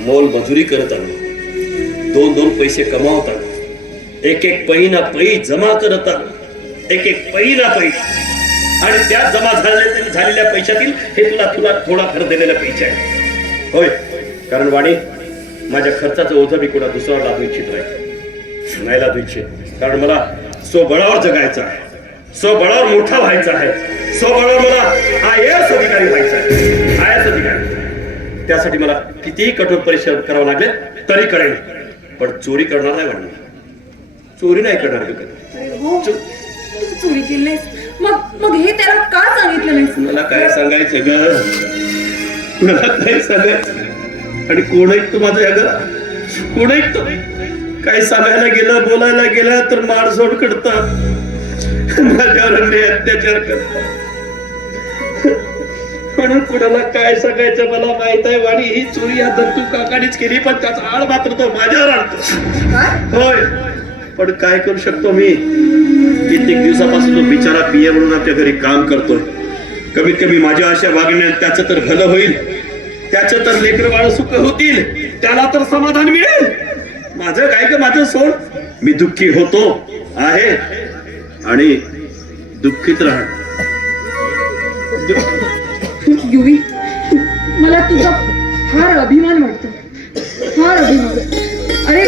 मोल मजुरी करत आलो, दोन दोन पैसे कमावत आलो, एक एक पै ना पै जमा करत आलो, एक एक पै ना पै, आणि त्या जमा झालेल्या पैशातील हे तुला तुला थोडाफार दिलेले पैसे आहे. होय, कारण वाणी माझ्या खर्चाचं ओझं मी कोणा दुसऱ्यावर लादू इच्छित नाही लादू इच्छित. कारण मला स्वबळावर जगायचं आहे, स्वबळावर मोठा व्हायचा आहे, स्वबळावर मला IAS अधिकारी व्हायचा आहे, IAS अधिकारी. त्यासाठी मला कितीही कठोर परिश्रम करावा लागले तरी करेन, पण चोरी करणार नाही. म्हणणार चोरी नाही करणार मी कधी. चोरी केली नाहीस, मग हे त्याला का सांगितलं नाहीस? मला काय सांगायचं ग, मला काय सांगायचं, आणि कोण ऐकतो माझं या घरात, कोण ऐकतो? काय सांगायला गेलं, बोलायला गेलं तर मारझोड करतात, माझ्यावर अत्याचार करतात. म्हणून कुणाला काय सांगायचं मला माहित आहे. वाणी ही चोरी या दत्तू काकानीच केली, पण त्याचा आळ मात्र तो माझ्यावर आणतो. होय, पण काय करू शकतो मी? कित्येक दिवसापासून तो बिचारा पिये म्हणून आपल्या घरी काम करतोय. कमीत कमी माझ्या अशा वागण्यात त्याचं तर भलं होईल, त्याचं तर लेकरं बाळ सुख होतील, त्याला तर समाधान मिळेल. माझं काय ग, माझं सोड. मी दुःखी होतो आहे आणि दुःखीत राहणार. युवी, मला तुझा फार अभिमान वाटतो, फार अभिमान. अरे